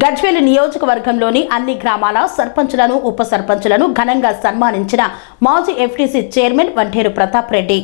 గజ్వేల్ నియోజకవర్గంలోని అన్ని గ్రామాల సర్పంచులను ఉప సర్పంచులను ఘనంగా సన్మానించిన మాజీ ఎఫ్టీసీ చైర్మన్ వంటేరు ప్రతాప్ రెడ్డి.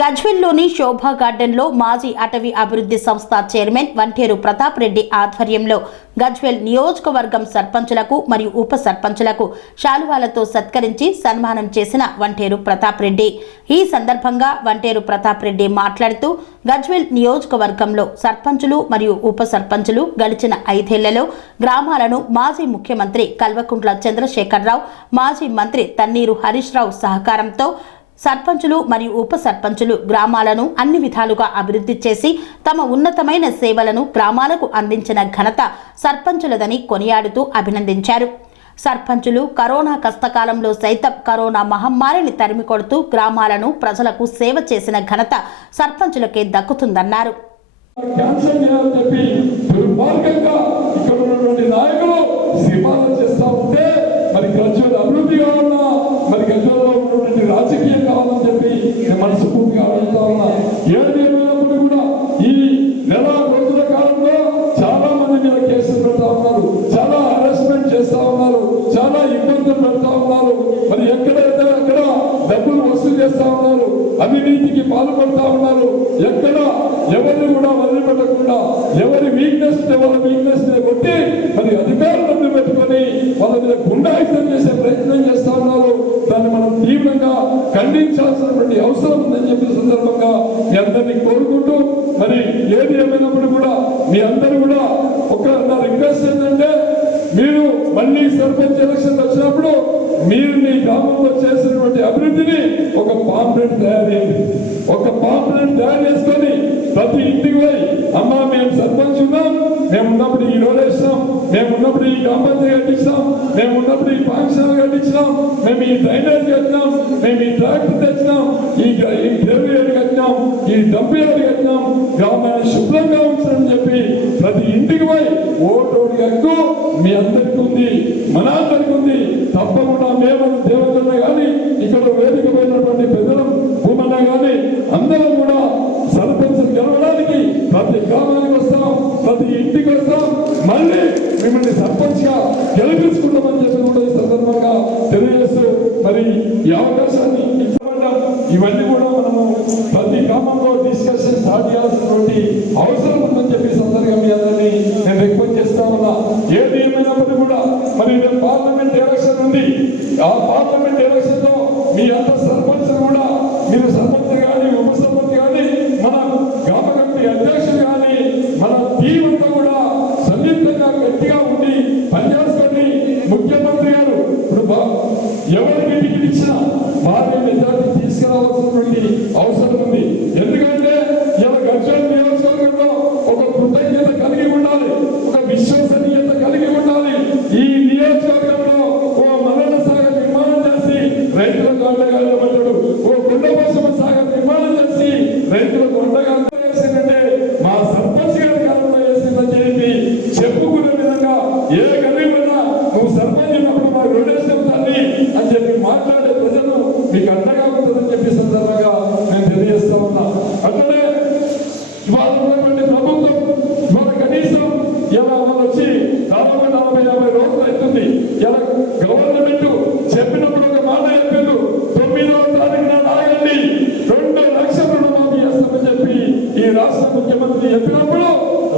గజ్వేల్లోని శోభా గార్డెన్లో మాజీ అటవీ అభివృద్ధి సంస్థ చైర్మన్ వంటేరు ప్రతాప్ రెడ్డి ఆధ్వర్యంలో గజ్వేల్ నియోజకవర్గం సర్పంచులకు మరియు ఉప సర్పంచులకు శాలువాలతో సత్కరించి సన్మానం చేసిన వంటేరు ప్రతాప్ రెడ్డి. ఈ సందర్భంగా వంటేరు ప్రతాప్ రెడ్డి మాట్లాడుతూ గజ్వేల్ నియోజకవర్గంలో సర్పంచులు మరియు ఉప సర్పంచులు గడిచిన 5 ఏళ్లలో గ్రామాలను మాజీ ముఖ్యమంత్రి కల్వకుంట్ల చంద్రశేఖరరావు, మాజీ మంత్రి తన్నీరు హరీష్ రావు సహకారంతో సర్పంచులు మరియు ఉప సర్పంచులు గ్రామాలను అన్ని విధాలుగా అభివృద్ధి చేసి తమ ఉన్నతమైన సేవలను గ్రామాలకు అందించిన ఘనత సర్పంచులదని కొనియాడుతూ అభినందించారు. సర్పంచులు కరోనా కష్టకాలంలో సైతం కరోనా మహమ్మారిని తరిమికొడుతూ గ్రామాలను ప్రజలకు సేవ చేసిన ఘనత సర్పంచులకే దక్కుతుందన్నారు. రాజకీయం కావాలని చెప్పి మనస్ఫూర్తిగా అడుగుతా ఉన్నా. ఏమైనప్పుడు కూడా ఈ నెల రోజుల కాలంలో చాలా మంది మీద కేసులు పెడతా ఉన్నారు, చాలా హరాస్మెంట్ చేస్తా ఉన్నారు, చాలా ఇబ్బందులు పెడతా ఉన్నారు. మరి ఎక్కడైతే అక్కడ డబ్బులు వసూలు చేస్తా ఉన్నారు, అవినీతికి పాల్పడతా ఉన్నారు. ఎక్కడ ఎవరిని కూడా వదిలిపెట్టకుండా ఎవరి వీక్నెస్ వాళ్ళ వీక్నెస్ కొట్టి మరి అధికారులను పెట్టుకొని వాళ్ళ మీద గుండాయితం చేసే ప్రయత్నం చేస్తా ఉన్నారు. దాన్ని మనం తీవ్రంగా ఖండించాల్సినటువంటి అవసరం ఉందని చెప్పే సందర్భంగా మీ అందరినీ కోరుకుంటూ, మరి ఏది ఏమైనప్పుడు కూడా మీ అందరూ కూడా నా రిక్వెస్ట్ ఏంటంటే, మీరు మళ్ళీ సర్పంచ్ ఎలక్షన్ వచ్చినప్పుడు మీరు మీ గ్రామంలో చేసినటువంటి అభివృద్ధిని ఒక పాంప్లెట్ తయారు చేయండి. ఒక పాంప్లెట్ తయారు చేసుకొని ప్రతి ఇంటికి పోయి, అమ్మా మేము సర్పంచ్ ఉన్నాం, మేము ఉన్నప్పుడు ఈ రోడ్ వేసినాం, మేము ఉన్నప్పుడు ఈ గ్రామాన్ని కట్టించాం, మేము ఉన్నప్పుడు ఈ పాఠశాల కట్టించినాం, మేము ఈ డ్రైనేజ్ కట్టినాం, మేము ఈ ట్రాక్టర్ తెచ్చినాం, ఈ గ్రేవియార్డ్ కట్టినాం, ఈ డంప్ యార్డ్ కట్టినాం, గ్రామాన్ని శుభ్రంగా ఉంచాలని చెప్పి ప్రతి ఇంటికి పోయి ఓటు హక్కు మీ అందరికీ ఉంది, మన అందరికీ ఉంది. తప్పకుండా మేము దేవతన్న కానీ ఇక్కడ వేదిక పోయినటువంటి పెద్దలం భూమన్న కానీ అందరం కూడా సర్పంచ్ గెలవడానికి ప్రతి గ్రామానికి వస్తాం, ప్రతి ఇంటికి వస్తాం, మళ్ళీ మిమ్మల్ని సర్పంచ్ గా గెలిపించుకుంటామని చెప్పి కూడా ఈ సందర్భంగా తెలియజేస్తూ, మరి ఈ అవకాశాన్ని ఇవన్నీ కూడా మనము ప్రతి గ్రామంలో డిస్కషన్ స్టార్ట్ చేయాల్సినటువంటి అవసరం ఉందని చెప్పి సందర్భంగా మీ అందరినీ నేను రిక్వెస్ట్ చేస్తా ఉన్నా. ఏది ఏమైనప్పుడు కూడా మరి పార్లమెంట్ ఎలక్షన్ ఉంది. ఆ పార్లమెంట్ ఎలక్షన్ లో మీ అంత సర్పంచ్ కూడా మీరు సర్పంచ్ కానీ ఉప సర్పంచ్ కానీ మన గ్రామ కమిటీ అధ్యక్షులు కానీ మన టీం అంతా కూడా సంయుక్తంగా గట్టిగా ఉండి పనిచేసుకొని ముఖ్యమంత్రి గారు ఇప్పుడు ఎవరికి టికెట్ ఇచ్చినా వారిని మెజార్టీ తీసుకురావాల్సినటువంటి అవసరం ఉంది. ఎందుకంటే ఇలా గజ్వేల్ నియోజకవర్గంలో ఒక కృతజ్ఞత కలిగి ఉండాలి, ఒక విశ్వసనీయత కలిగి ఉండాలి. ఈ నియోజకవర్గంలో ఓ మరణ సాగర్ నిర్మాణం చేసి రైతులకు అండగా నిలబడ్డాడు, ఓ కొండపోసమ సాగర్ నిర్మాణం చేసి రైతులకు అండగా చేసిందంటే మా సర్పంచ్ గారి కాలంలో వేసిందని చెప్పి చెప్పుకునే విధంగా ఏ గరీబైనా నువ్వు సర్పంచ్ ఉన్నప్పుడు మా రోడేశ్వరం తల్లి అని చెప్పి మాట్లాడే ప్రజలు మీకు అండగా ఉంటుందని చెప్పి సందర్భంగా నేను తెలియజేస్తా ఉన్నా. అట్లనే ఇవాళ ఉన్నటువంటి ప్రభుత్వం ఇవాళ కనీసం ఇలా వాళ్ళు వచ్చి 40-50 రోజులు అవుతుంది. ఇలా గవర్నమెంట్ చెప్పినప్పుడు ఒక మాట చెప్పిండు, 9వ తారీఖున ఆగండి 2 లక్షల రుణమాఫీ చేస్తామని చెప్పి ఈ రాష్ట్ర ముఖ్యమంత్రి చెప్పినప్పుడు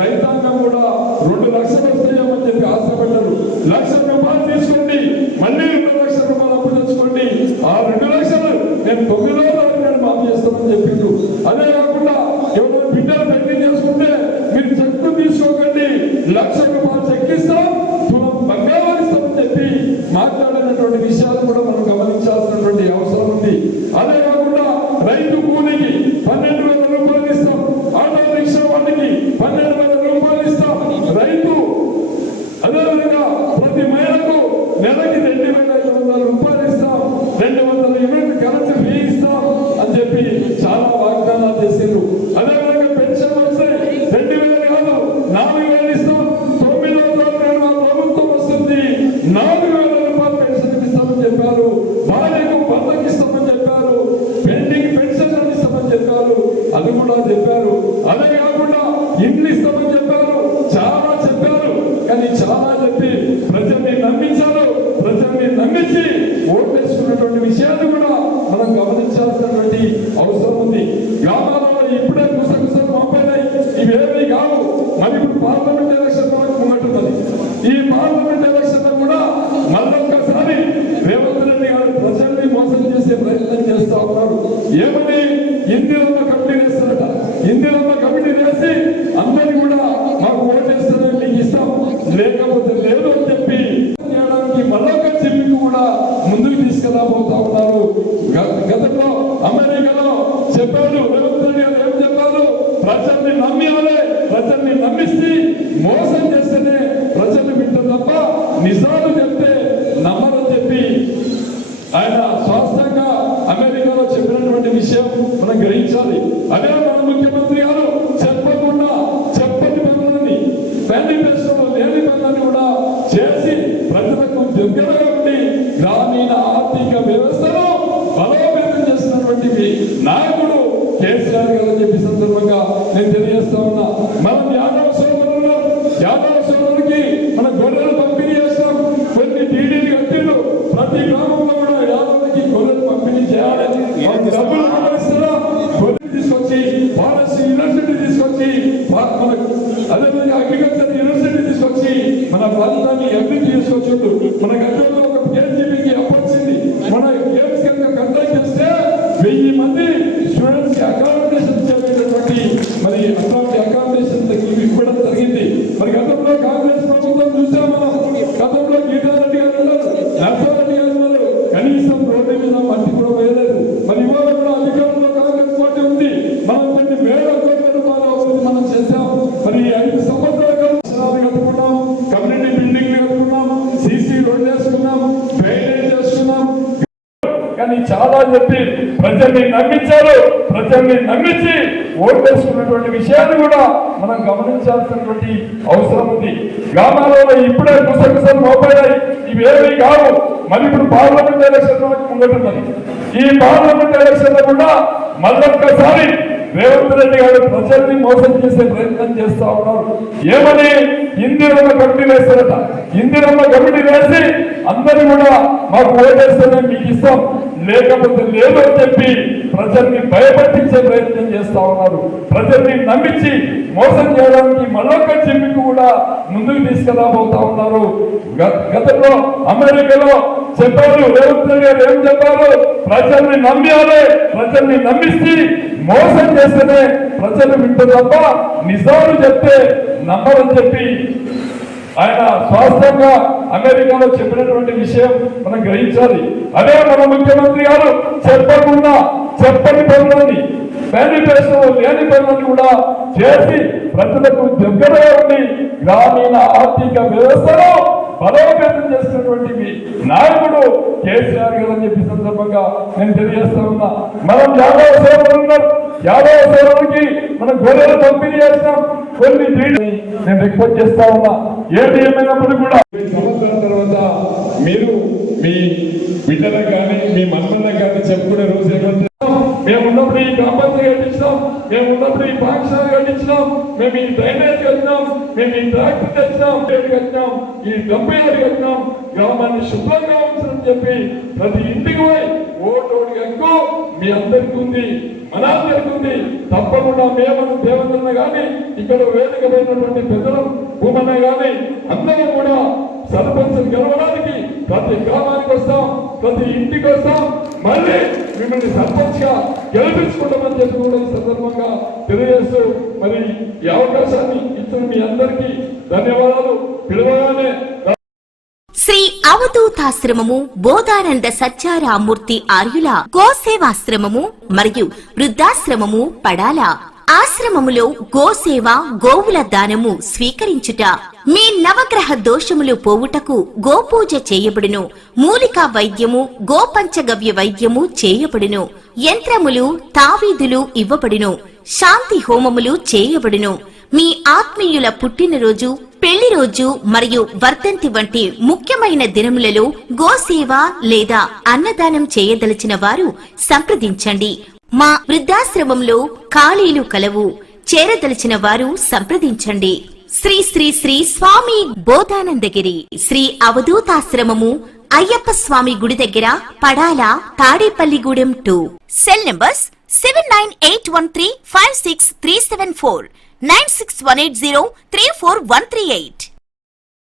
రైతాంగం కూడా 2 లక్షలు వస్తాయని చెప్పి ఆశపడ్డారు. 1 లక్ష రూపాయలు తీసుకోండి, మళ్ళీ 2 లక్షల రూపాయలు అప్పు తెచ్చుకోండి, ఆ 2 లక్షలు నేను 9వ తారీఖున మాఫీ చేస్తామని చెప్పిండు. అదే కాకుండా ఎవరు బిడ్డలు పెళ్లి చేసుకుంటే మీరు చెక్కు తీసుకోకండి, 1 లక్ష రూపాయలు చెక్ ఇస్తాం, బంగారం ఇస్తామని చెప్పి మాట్లాడినటువంటి విషయాలు కూడా మనం గమనించాల్సినటువంటి అవసరం ఉంది. అదే కాకుండా రైతు కూలికి 12,000 రూపాయలు ఇస్తాం, ఆటో రిక్షా వాటికి 12,000 రూపాయలు ఇస్తాం రైతు. అదేవిధంగా ప్రతి మహిళకు నెలకి 2,500 రూపాయలు ఇస్తాం, 200 యూనిట్ కరెంట్ ఫీ ఇస్తాం అని చెప్పి చాలా వాగ్దానాలు చేసిండ్రు. అదేవిధంగా పెన్షన్ వస్తే 2,000 కాదు 4,000 ఇస్తాం, 9వ తారీఖున మా ప్రభుత్వం వస్తుంది 4,000 రూపాయలు పెన్షన్ ఇస్తామని చెప్పారు. భార్యకు భర్తకి ఇస్తామని చెప్పారు, పెండింగ్ పెన్షన్ ఇస్తామని చెప్పారు, అది కూడా చెప్పారు. అదే కాకుండా ఇంగ్లీష్ గ్రామాలలో ఇప్పుడే గుసగుసలు మోపైనాయి. ఇవేమీ కావు. మరి ఇప్పుడు పార్లమెంట్ ఎలక్షన్ ముంగట్టున్నది. ఈ పార్లమెంట్ ఎలక్షన్ లో కూడా మళ్ళొక్కసారి రేవంత్ రెడ్డి గారు ప్రజల్ని మోసం చేసే ప్రయత్నం చేస్తా ఉన్నారు. ఏమని ఇందిరమ్మ కమిటీ వేస్తారట. ఇందిరమ్మ కమిటీ వేసి అందరినీ కూడా మాకు ఓటేస్తారని మీకు ఇస్తాం, లేకపోతే లేదు అని చెప్పి చేయడానికి మరొక చెప్పికి కూడా ముందుకు తీసుకెళ్ళబోతా ఉన్నారు. గతంలో అమెరికాలో చెప్పారు రేవంత్ రెడ్డి గారు ఏం చెప్పారు, ప్రజల్ని నమ్మియాలి, ప్రజల్ని నమ్మిస్తే మోసం చేస్తేనే ప్రజలు వింటారు తప్ప నిజాలు చెప్తే నమ్మరని చెప్పి ఆయన స్వాస్థంగా అమెరికాలో చెప్పినటువంటి విషయం మనం గ్రహించాలి. అదే మన ముఖ్యమంత్రి గారు చెప్పకుండా చెప్పని పనులని మేనిఫెస్టోలో లేని పనులని కూడా చేసి ప్రజలకు దగ్గరగా ఉండి గ్రామీణ ఆర్థిక వ్యవస్థను బలోపేతం చేసినటువంటి నాయకుడు కేసీఆర్ గారు అని చెప్పి సందర్భంగా నేను తెలియజేస్తా ఉన్నా. మనం యాదవ సోదరులకి మన గొర్రెలు పంపిణీ చేస్తాం, కొన్ని టీడీలు కట్టిండు, ప్రతి గ్రామంలో కూడా యాదవులకి గొర్రెలు పంపిణీ చేయాలి. డబ్బులు పంపిస్తున్నాం, గొర్రెలు తీసుకొచ్చి ఫారెస్ట్ యూనివర్సిటీ తీసుకొచ్చి అదేవిధంగా అగ్రికల్చర్ యూనివర్సిటీ తీసుకొచ్చి మన ప్రాంతాన్ని అభివృద్ధి తీసుకొచ్చిండు. మన గతంలో ఒక కేజీబీకి అప్పొచ్చింది. మన గేమ్స్ కనుక కండక్ట్ చేస్తే 1000 మంది స్టూడెంట్స్ కి అకామిడేషన్ చేసేటటువంటి మరి అట్లాంటి అకామిడేషన్ ఇవ్వడం జరిగింది. మరి గతంలో కాంగ్రెస్ ప్రభుత్వం చూసాం మనం. గతంలో గీతారెడ్డి గారు ఉన్నారు, నరసింహారెడ్డి గారు ఉన్నారు, కనీసం రోడ్డు మీద మట్టి కూడా వేయలేదు. మరి ఇవాళ కూడా అధికారంలో కాంగ్రెస్ పార్టీ ఉంది. మనం కొన్ని వేల కోట్ల రూపాయల అభివృద్ధి మనం చేశాం. మరి 5 సంవత్సరాలు కట్టుకున్నాం, కమ్యూనిటీ బిల్డింగ్ కట్టుకున్నాం, సీసీ రోడ్లు వేసుకున్నాం, డ్రైనేజ్ చేసుకున్నాం. కానీ చాలా చెప్పి ప్రజల్ని నమ్మించారు. ప్రజల్ని నమ్మించి ఓటేసుకున్నటువంటి విషయాన్ని కూడా మనం గమనించాల్సినటువంటి అవసరం ఉంది. గ్రామాలలో ఇప్పుడే గుసగుసలు మోపైనాయి. ఇవేమీ కావు. మరి ఇప్పుడు పార్లమెంట్ ఎలక్షన్ ముంగట్టున్నది. ఈ పార్లమెంట్ ఎలక్షన్ లో కూడా మళ్ళొక్కసారి రేవంత్ రెడ్డి గారు ప్రజల్ని మోసం చేసే ప్రయత్నం చేస్తా ఉన్నారు. ఏమని ఇందిరమ్మ కమిటీ వేస్తారట. ఇందిరమ్మ కమిటీ వేసి అందరూ కూడా మాకు ఓటేస్తారని మీకు ఇస్తాం, లేకపోతే లేదు అని చెప్పి ప్రజల్ని భయపట్టించే ప్రయత్నం చేస్తా ఉన్నారు. ప్రజల్ని నమ్మించి మోసం చేయడానికి మరొక చెప్పికి కూడా ముందుకు తీసుకెళ్ళబోతా ఉన్నారు. గతంలో అమెరికాలో చెప్పారు రేవంత్ రెడ్డి గారు ఏం చెప్పారు, ప్రజల్ని నమ్మియాలి, ప్రజల్ని నమ్మిస్తే మోసం చేస్తేనే ప్రజలు వింటారు తప్ప నిజాలు చెప్తే నమ్మరని చెప్పి ఆయన స్వాస్థంగా అమెరికాలో చెప్పినటువంటి విషయం మనం గ్రహించాలి. అదే మన ముఖ్యమంత్రి గారు చెప్పకుండా చెప్పని పనులని మేనిఫెస్టోలో లేని పనులను కూడా చేసి ప్రజలకు దగ్గరగా ఉండి గ్రామీణ ఆర్థిక వ్యవస్థను బలోపేతం చేసినటువంటి నాయకుడు కేసీఆర్ గారు అని చెప్పి సందర్భంగా నేను తెలియజేస్తా ఉన్నా. మనం యాదవ సోదరులు ఉన్నారు, యాదవ సోదరులకి మనం గొర్రెలు పంపిణీ చేస్తాం, కొన్ని నేను రిక్వెస్ట్ చేస్తా ఉన్నా. ఏది ఏమైనప్పుడు కూడా సంవత్సరాల తర్వాత మీరు మీ బిడ్డలకు కానీ మీ మన్మలకు కానీ చెప్పుకునే రోజు ఏమంటే మేము ఉన్నప్పుడు ఈ కాంపౌండ్ కట్టించినాం, మేము ఉన్నప్పుడు ఈ పాఠశాల కట్టించినాం, మేము ఈ డ్రైనేజ్ కట్టినాం, మేము ఈ ట్రాక్టర్ కట్టినాం, కట్టినాం, ఈ డంపయార్డ్ కట్టినాం, గ్రామాన్ని శుభ్రంగా ఉంచని చెప్పి ప్రతి ఇంటికి పోయి ఓటోడికి ఎక్కువ మీ అందరికీ ఉంది, మనందరికీ ఉంది. తప్పకుండా మేము దేవతన్న కానీ ఇక్కడ వేదిక పోయినటువంటి పెద్దలు భూమన్న కానీ అందరం కూడా సర్పంచ్ గెలవడానికి ప్రతి గ్రామానికి వస్తాం, ప్రతి ఇంటికి వస్తాం, మళ్ళీ మిమ్మల్ని సర్పంచ్ గా గెలిపించుకుంటామని చెప్పి కూడా ఈ సందర్భంగా తెలియజేస్తూ మరి ఈ అవకాశాన్ని ఇచ్చిన మీ అందరికీ ధన్యవాదాలు. పిలవగానే శ్రీ అవధూతాశ్రమము బోధానంద సత్యారామూర్తి ఆర్యుల గోసేవాశ్రమము మరియు వృద్ధాశ్రమము పడాల. ఆశ్రమములో గోసేవ గోవుల దానము స్వీకరించుట, మీ నవగ్రహ దోషములు పోవుటకు గోపూజ చేయబడును, మూలికా వైద్యము గోపంచగవ్య వైద్యము చేయబడును, యంత్రములు తావీదులు ఇవ్వబడును, శాంతి హోమములు చేయబడును. మీ ఆత్మీయుల పుట్టినరోజు, పెళ్లి రోజు మరియు వర్ధంతి వంటి ముఖ్యమైన దినములలో గోసేవ లేదా అన్నదానం చేయదలిచిన వారు సంప్రదించండి. మా వృద్ధాశ్రమంలో ఖాళీలు కలవు. చేరదలిచిన వారు సంప్రదించండి. శ్రీ శ్రీ శ్రీ స్వామి బోధానందగిరి శ్రీ అవధూతాశ్రమము అయ్యప్ప స్వామి గుడి దగ్గర పడాల, తాడేపల్లిగూడెం 2. Cell numbers 7981356374 96180 34138.